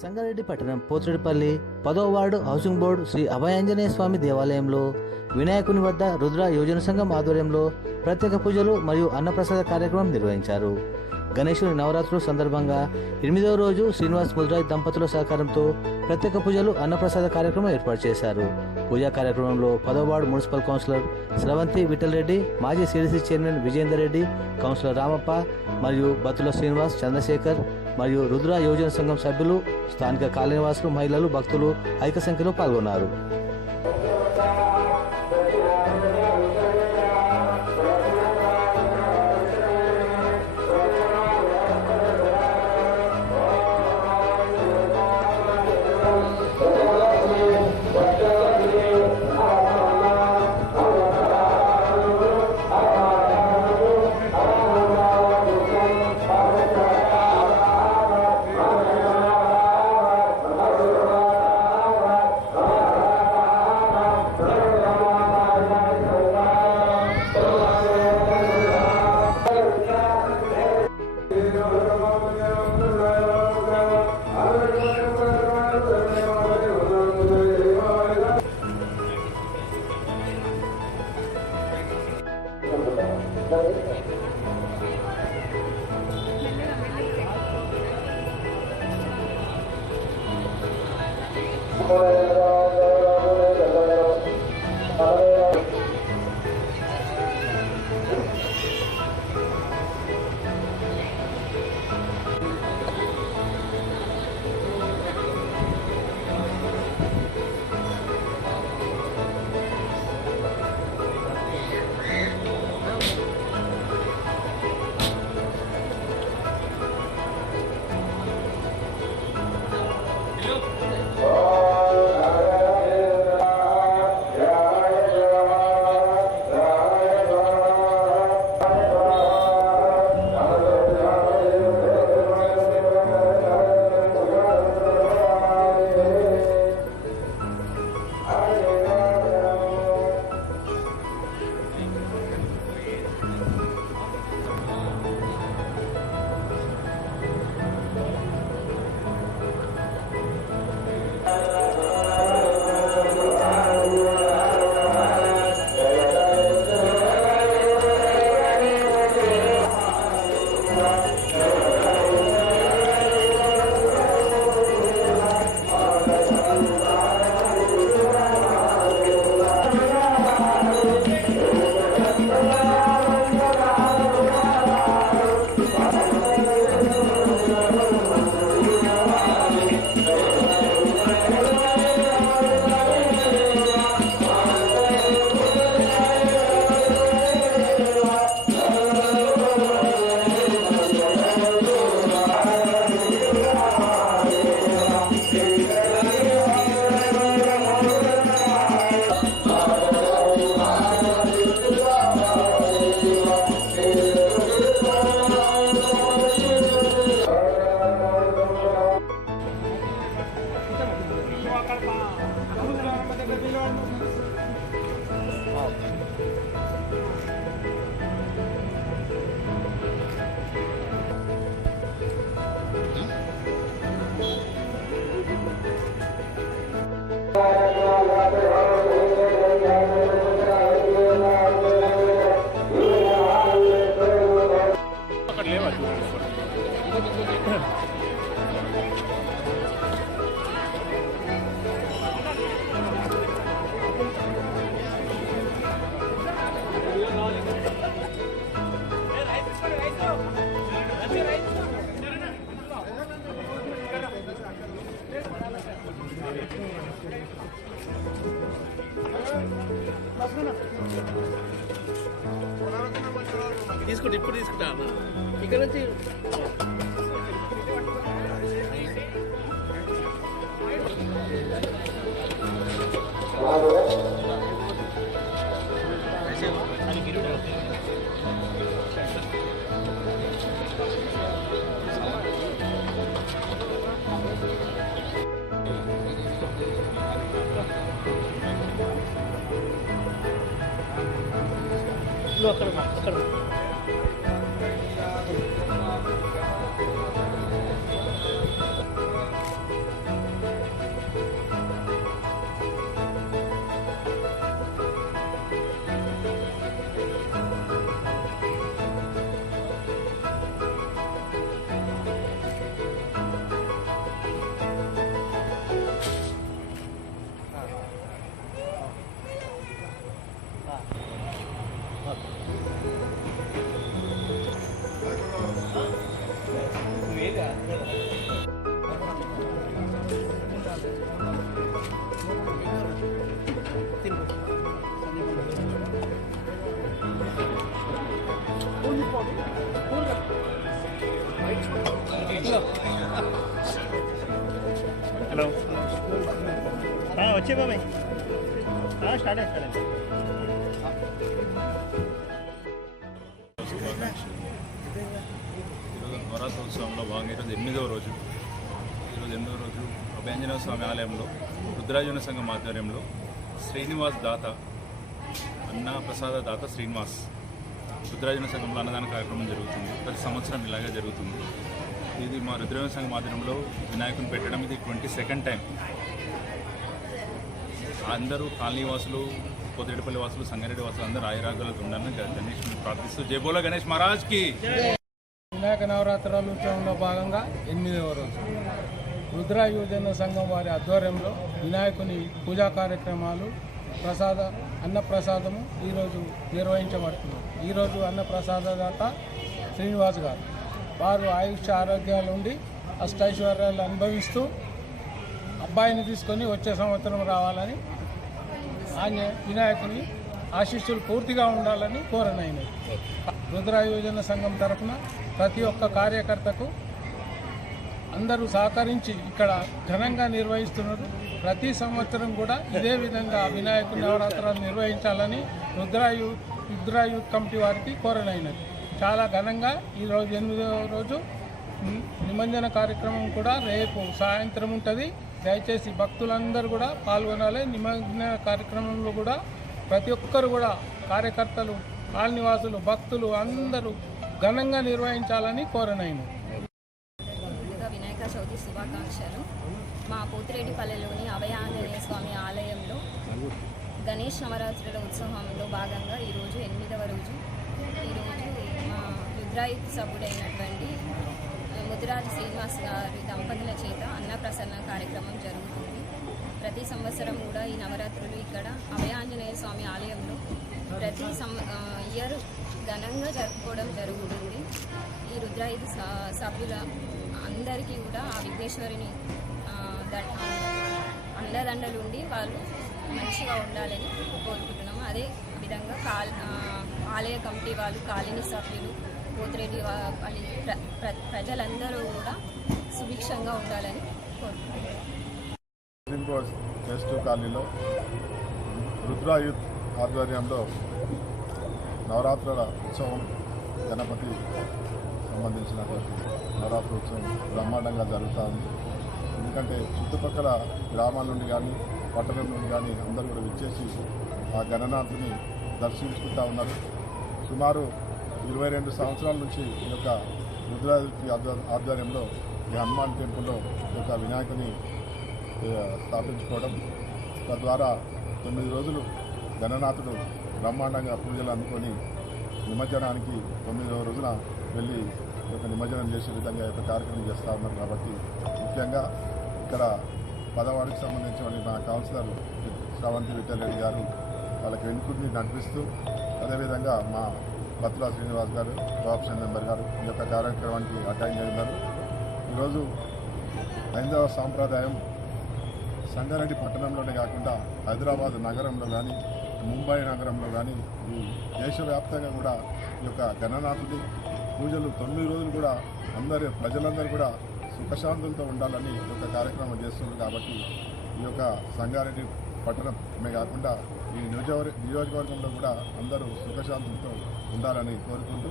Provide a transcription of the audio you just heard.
సంగారెడ్డి పట్టణం పోతిరెడ్డిపల్లి 10వ వార్డు హౌసింగ్ బోర్డు శ్రీ అభయాంజనేయ స్వామి దేవాలయంలో వినాయకుని వద్ద రుద్ర యోజన సంఘం ఆధ్వర్యంలో ప్రత్యేక పూజలు మరియు అన్నప్రసాద కార్యక్రమం నిర్వహించారు. గణేశుని నవరాత్రుల సందర్భంగా 8వ రోజు శ్రీనివాస్ ముద్రాయ్ దంపతుల సహకారంతో ప్రత్యేక పూజలు అన్నప్రసాద కార్యక్రమం ఏర్పాటు చేశారు. పూజా కార్యక్రమంలో 10వ ward municipal councillor Sravanthi Vithal Reddy, మాజీ CDC chairman Vijayender Reddy, councillor Ramappa మరియు బత్తుల శ్రీనివాస్, చంద్రశేఖర్ మరియు రుద్ర యోజన సంఘం సభ్యులు, స్థానిక కాలనీవాసులు, మహిళలు, భక్తులు అధిక సంఖ్యలో పాల్గొన్నారు. తీసుకుంటా ఇప్పుడు తీసుకుంటా ఇక్కడ నుంచి అక్కడ అక్కడ హలో వచ్చే బాబాయ్ స్టార్ట్ అయ్యి ఈరోజు నవరాత్రోత్సవంలో భాగంగా ఈరోజు 8వ రోజు అభయాంజనేయ స్వామి ఆలయంలో రుద్రాయుజన సంఘం ఆధ్వర్యంలో శ్రీనివాస్ దాత అన్న ప్రసాద దాత శ్రీనివాస్ రుద్రాయుజన సంఘంలో అన్నదాన కార్యక్రమం జరుగుతుంది. ప్రతి సంవత్సరం ఇలాగే జరుగుతుంది. ఇది మా రుద్రాయుజన సంఘం ఆధ్వర్యంలో వినాయకుని పెట్టడం ఇది 22nd టైం. అందరూ కాలనీ వాసులు, పొద్దుపల్లి వాసులు, సంగారెడ్డి వాసులు అందరూ ఆయురాగ్యాలతో ఉండాలని గణేష్ని ప్రార్థిస్తూ జై బోలో గణేష్ మహారాజ్కి. వినాయక నవరాత్రుల ఉత్సవంలో భాగంగా 8వ రోజు రుద్రాయుజన సంఘం వారి ఆధ్వర్యంలో వినాయకుని పూజా కార్యక్రమాలు అన్నప్రసాదము ఈరోజు నిర్వహించబడుతున్నాం. ఈరోజు అన్నప్రసాదదాత శ్రీనివాస్ గారు వారు ఆయుష్ ఆరోగ్యాలు ఉండి అష్టైశ్వర్యాలు అనుభవిస్తూ అబ్బాయిని తీసుకొని వచ్చే సంవత్సరం రావాలని వినాయకుని ఆశీస్సులు పూర్తిగా ఉండాలని కోరనైనది. రుద్రాయుజన సంఘం తరఫున ప్రతి ఒక్క కార్యకర్తకు అందరూ సహకరించి ఇక్కడ ఘనంగా నిర్వహిస్తున్నారు. ప్రతి సంవత్సరం కూడా ఇదే విధంగా వినాయకుని నవరాత్రులు నిర్వహించాలని రుద్రాయూత్ కమిటీ వారికి కోరనైనది. చాలా ఘనంగా ఈరోజు 8వ రోజు నిమజ్జన కార్యక్రమం కూడా రేపు సాయంత్రం ఉంటుంది. దయచేసి భక్తులందరూ కూడా పాల్గొనాలి. నిమజ్జన కార్యక్రమంలో కూడా ప్రతి ఒక్కరు కూడా కార్యకర్తలు, కాలనివాసులు, భక్తులు అందరూ ఘనంగా నిర్వహించాలని కోరనైనది. వినాయక చవితి శుభాకాంక్షలు. మా పోతిరెడ్డిపల్లెలోని అభయాంజనేయ స్వామి ఆలయంలో గణేష్ నవరాత్రుల ఉత్సవంలో భాగంగా ఈరోజు 8వ రోజు. ఈరోజు మా రుద్రాయుత్ సభ్యుడైనటువంటి ముదిరాజు శ్రీనివాస్ గారి దంపతుల చేత అన్నప్రసన్న కార్యక్రమం జరుగుతుంది. ప్రతి సంవత్సరం కూడా ఈ నవరాత్రులు ఇక్కడ అభయాంజనేయ స్వామి ఆలయంలో ప్రతి ఇయర్ ఘనంగా జరుపుకోవడం జరుగుతుంది. ఈ రుద్రాయుధ సభ్యుల అందరికీ కూడా ఆ విఘ్నేశ్వరిని అండదండలుండి వాళ్ళు మంచిగా ఉండాలని కోరుకుంటున్నాము. అదే విధంగా ఆలయ కమిటీ వాళ్ళు, కాలనీ సభ్యులు, పోతిరెడ్డి పల్లి ప్రజలందరూ కూడా సుభిక్షంగా ఉండాలని కోరుకుంటున్నాము. ఫేస్ 2 కాలనీలో రుద్రాయుత్ ఆధ్వర్యంలో నవరాత్రుల ఉత్సవం, గణపతి సంబంధించినటువంటి నవరాత్రి ఉత్సవం బ్రహ్మాండంగా జరుగుతుంది. ఎందుకంటే చుట్టుపక్కల గ్రామాల నుండి కానీ పట్టణం నుండి కానీ అందరూ కూడా విచ్చేసి ఆ గణనాథుని దర్శించుకుంటూ ఉన్నారు. సుమారు 22 సంవత్సరాల నుంచి ఈ యొక్క రుద్రాయుత్ ఆధ్వర్యంలో ఈ హనుమాన్ టెంపుల్లో ఈ యొక్క వినాయకుని స్థాపించుకోవడం, తద్వారా 9 రోజులు గణనాథుడు బ్రహ్మాండంగా పూజలు అందుకొని నిమజ్జనానికి 9వ రోజున వెళ్ళి ఒక నిమజ్జనం చేసే విధంగా యొక్క కార్యక్రమం చేస్తూ ఉన్నారు. కాబట్టి ముఖ్యంగా ఇక్కడ 10వ వార్డుకి సంబంధించిన మా కౌన్సిలర్ శ్రవంతి విఠలరెడ్డి గారు వాళ్ళకి వెనుకూడిని నడిపిస్తూ, అదేవిధంగా మా బత్తుల శ్రీనివాస్ గారు కోఆప్షన్ మెంబర్ గారు ఈ యొక్క కార్యక్రమానికి అటెండ్ అయినారు. ఈరోజు హైందవ సాంప్రదాయం సంగారెడ్డి పట్టణంలోనే కాకుండా హైదరాబాద్ నగరంలో కానీ, ముంబై నగరంలో కానీ, ఈ దేశవ్యాప్తంగా కూడా ఈ యొక్క గణనాథుడి పూజలు 9 రోజులు కూడా ప్రజలందరూ కూడా సుఖశాంతులతో ఉండాలని ఒక కార్యక్రమం చేస్తున్నారు. కాబట్టి ఈ యొక్క సంగారెడ్డి పట్టణమే కాకుండా ఈ నియోజకవర్గంలో కూడా అందరూ సుఖశాంతులతో ఉండాలని కోరుకుంటూ